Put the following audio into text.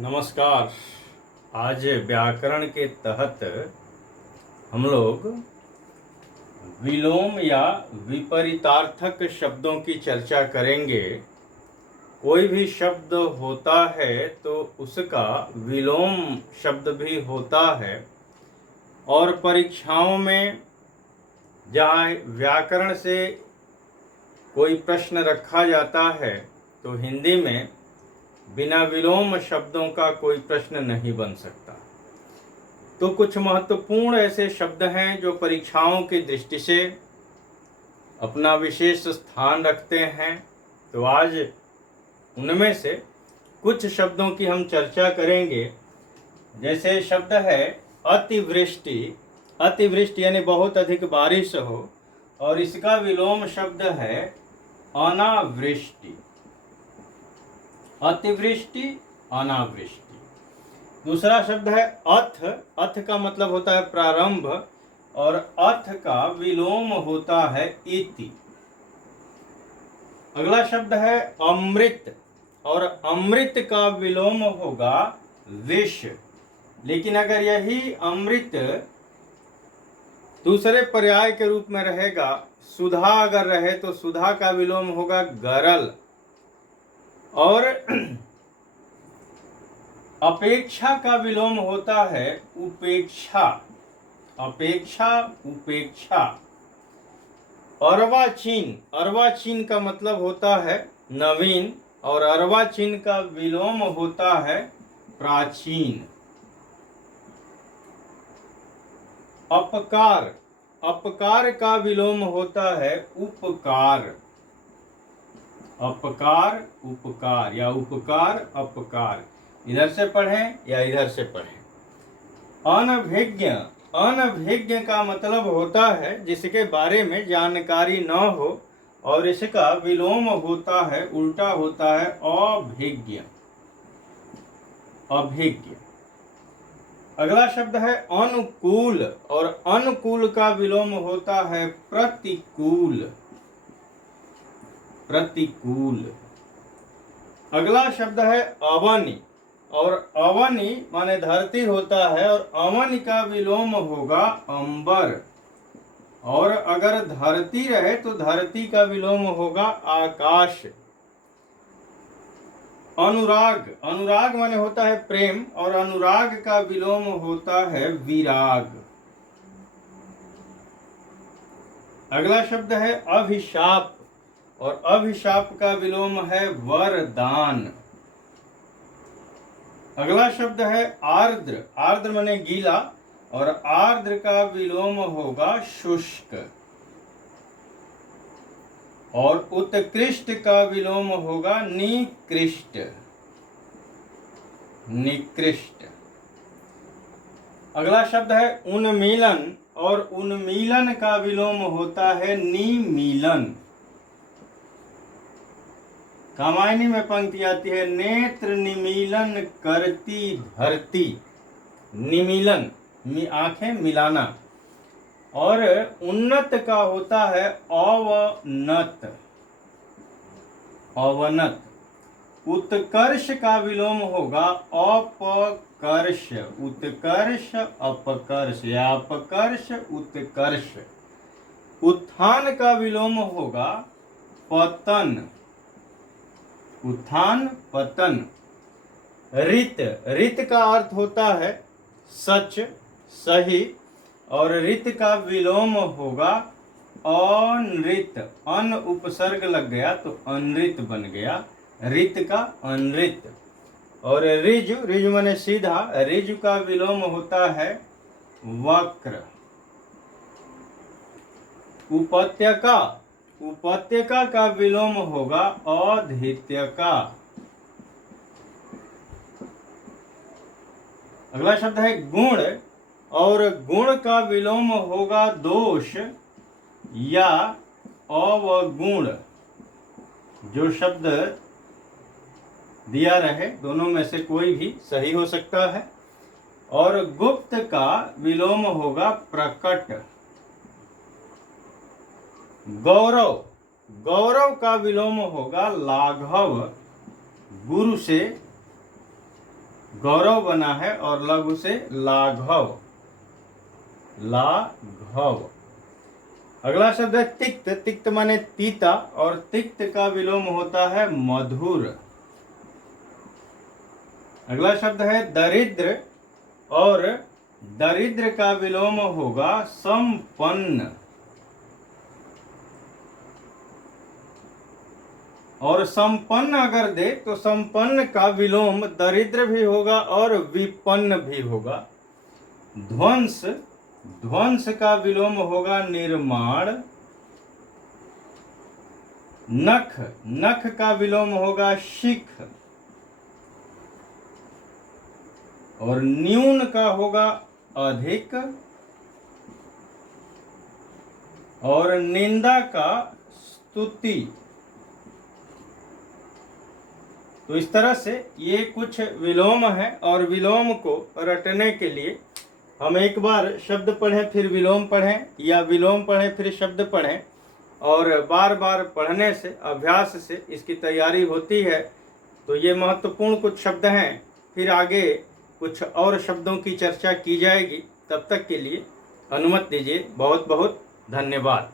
नमस्कार। आज व्याकरण के तहत हम लोग विलोम या विपरीतार्थक शब्दों की चर्चा करेंगे। कोई भी शब्द होता है तो उसका विलोम शब्द भी होता है और परीक्षाओं में जहाँ व्याकरण से कोई प्रश्न रखा जाता है तो हिंदी में बिना विलोम शब्दों का कोई प्रश्न नहीं बन सकता। तो कुछ महत्वपूर्ण ऐसे शब्द हैं जो परीक्षाओं की दृष्टि से अपना विशेष स्थान रखते हैं। तो आज उनमें से कुछ शब्दों की हम चर्चा करेंगे। जैसे शब्द है अतिवृष्टि। अतिवृष्टि यानी बहुत अधिक बारिश हो, और इसका विलोम शब्द है अनावृष्टि। अतिवृष्टि, अनावृष्टि। दूसरा शब्द है अथ। अथ का मतलब होता है प्रारंभ, और अथ का विलोम होता है इति। अगला शब्द है अमृत, और अमृत का विलोम होगा विष। लेकिन अगर यही अमृत दूसरे पर्याय के रूप में रहेगा, सुधा अगर रहे तो सुधा का विलोम होगा गरल। और अपेक्षा का विलोम होता है उपेक्षा। अपेक्षा, उपेक्षा। अर्वाचीन। अर्वाचीन का मतलब होता है नवीन, और अर्वाचीन का विलोम होता है प्राचीन। अपकार। अपकार का विलोम होता है उपकार। अपकार, उपकार, या उपकार, अपकार। इधर से पढ़ें या इधर से पढ़ें। अनभिज्ञ। अनभिज्ञ का मतलब होता है जिसके बारे में जानकारी न हो, और इसका विलोम होता है, उल्टा होता है अभिज्ञ। अभिज्ञ। अगला शब्द है अनुकूल, और अनुकूल का विलोम होता है प्रतिकूल। प्रतिकूल। अगला शब्द है अवनी, और अवनी माने धरती होता है, और अवन का विलोम होगा अंबर। और अगर धरती रहे तो धरती का विलोम होगा आकाश। अनुराग। अनुराग माने होता है प्रेम, और अनुराग का विलोम होता है विराग। अगला शब्द है अभिशाप, और अभिशाप का विलोम है वरदान। अगला शब्द है आर्द्र। आर्द्र माने गीला, और आर्द्र का विलोम होगा शुष्क। और उत्कृष्ट का विलोम होगा निकृष्ट। निकृष्ट। अगला शब्द है उन्मीलन, और उन्मीलन का विलोम होता है निमीलन। कामायनी में पंक्ति आती है नेत्र निमीलन करती धरती। निमीलन, आंखें मिलाना। और उन्नत का होता है अवनत। अवनत। उत्कर्ष का विलोम होगा अपकर्ष। उत्कर्ष, अपकर्ष, या अपकर्ष, उत्कर्ष। उत्थान का विलोम होगा पतन। उत्थान, पतन। ऋत। ऋत का अर्थ होता है सच, सही, और ऋत का विलोम होगा अनृत। अन उपसर्ग लग गया तो अनृत बन गया, ऋत का अनृत। और ऋजु। ऋजु माने सीधा, ऋजु का विलोम होता है वक्र। उपत्यका। उपत्यका का विलोम होगा अधित्यका। अगला शब्द है गुण, और गुण का विलोम होगा दोष या अवगुण। जो शब्द दिया रहे दोनों में से कोई भी सही हो सकता है। और गुप्त का विलोम होगा प्रकट। गौरव। गौरव का विलोम होगा लाघव। गुरु से गौरव बना है और लघु से लाघव, लाघव। अगला शब्द है तिक्त। तिक्त माने तीता और तिक्त का विलोम होता है मधुर। अगला शब्द है दरिद्र और दरिद्र का विलोम होगा संपन्न। और संपन्न अगर दे तो संपन्न का विलोम दरिद्र भी होगा और विपन्न भी होगा। ध्वंस, ध्वंस का विलोम होगा निर्माण। नख, नख का विलोम होगा शिख। और न्यून का होगा अधिक। और निंदा का स्तुति। तो इस तरह से ये कुछ विलोम है और विलोम को रटने के लिए हम एक बार शब्द पढ़ें फिर विलोम पढ़ें, या विलोम पढ़ें फिर शब्द पढ़ें, और बार बार पढ़ने से, अभ्यास से इसकी तैयारी होती है। तो ये महत्वपूर्ण कुछ शब्द हैं। फिर आगे कुछ और शब्दों की चर्चा की जाएगी। तब तक के लिए अनुमति दीजिए। बहुत बहुत धन्यवाद।